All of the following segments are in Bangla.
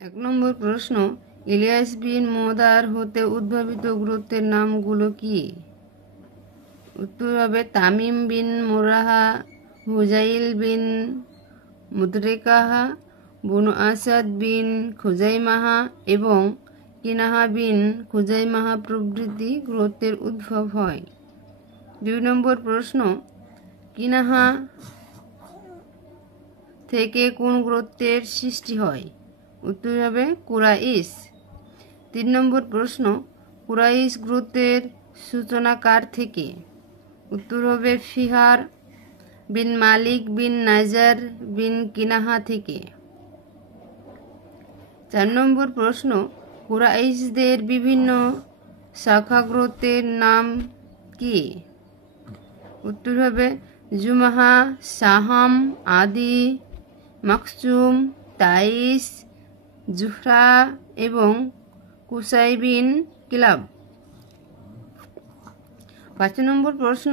এক নম্বর প্রশ্ন, ইলিয়াস বিন মোদার হতে উদ্ভাবিত গোত্রের নামগুলো কি? উত্তর হবে তামিম বিন মুরাহা, হুজাইল বিন মুদরিকাহা, বনু আসাদ বিন খুজাইমাহা এবং কিনাহা বিন খুজাইমাহা প্রভৃতি গোত্রের উদ্ভব হয়। 2 নম্বর প্রশ্ন, কিনাহা থেকে কোন গোত্রের সৃষ্টি হয়? উত্তর হবে কুরাইশ। 3 নম্বর প্রশ্ন, কুরাইশ গোত্রের সূচনা কার থেকে? উত্তর হবে ফিহার বিন মালিক বিন নাজার বিন কিনাহা থেকে। 4 নম্বর প্রশ্ন, কুরাইশদের বিভিন্ন শাখা গোত্রের নাম কি? উত্তর হবে জুমাহা, সাহাম, আদি, মাকসুম, তাইস, জুহরা এবং কুসাই বিন কিলাব। 5 নম্বর প্রশ্ন,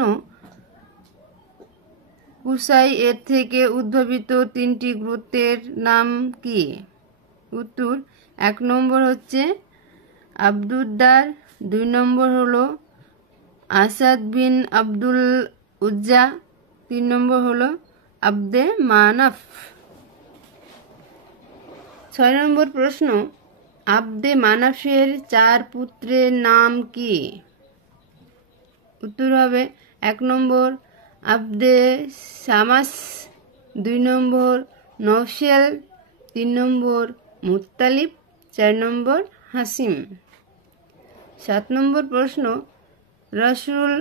কুসাই এর থেকে উদ্ভাবিত 3টি গোত্রের নাম কি? উত্তর 1 নম্বর হচ্ছে আব্দুদ্দার, 2 নম্বর হলো আসাদ বিন আব্দুল উজ্জা, 3 নম্বর হলো আব্দে মানাফ। 6 নম্বর প্রশ্ন, আব্দে মানাফের 4 পুত্রের নাম কি? উত্তর হবে 1 নম্বর আব্দে শামাস, 2 নম্বর নৌশেল, 3 নম্বর মুত্তালিব, 4 নম্বর হাসিম। 7 নম্বর প্রশ্ন, রাসূল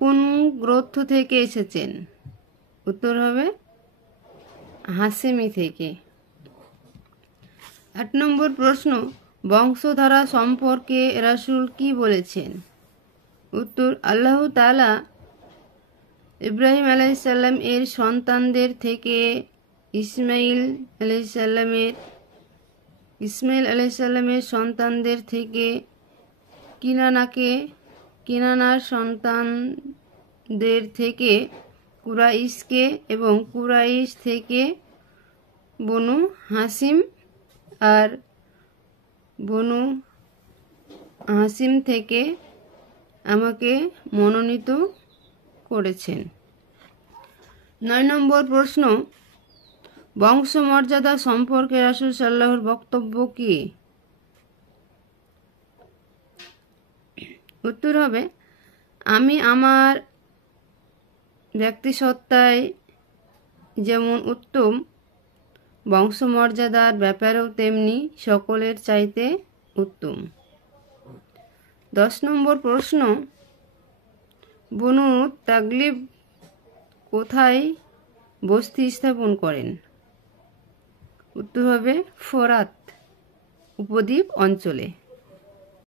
কোন গোত্র থেকে এসেছেন? উত্তর হবে হাসেমি থেকে। 8 নম্বর প্রশ্ন, বংশধারা সম্পর্কে রাসূল কি বলেছেন? উত্তর, আল্লাহ তাআলা ইব্রাহিম আলাইহিস সালাম এর সন্তানদের থেকে ইসমাইল আলাইহিস সালামের সন্তানদের থেকে কিনানার সন্তানদের থেকে কুরাইশকে এবং কুরাইশ থেকে বনু হাসিম আর বনু হাসিম থেকে আমাকে মনোনীত করেছেন। 9 নম্বর প্রশ্ন, বংশমর্যাদা সম্পর্কে রাসূল সাল্লাল্লাহু বক্তব্য কি? উত্তর হবে, আমি আমার ব্যক্তিসত্তায় যেমন উত্তম, বংশমর্যাদার ব্যাপারেও তেমনি সকলের চাইতে উত্তম। 10 নম্বর প্রশ্ন, বনু তাগলিব কোথায় বসতি স্থাপন করেন? উত্তর হবে ফোরাত উপদ্বীপ অঞ্চলে।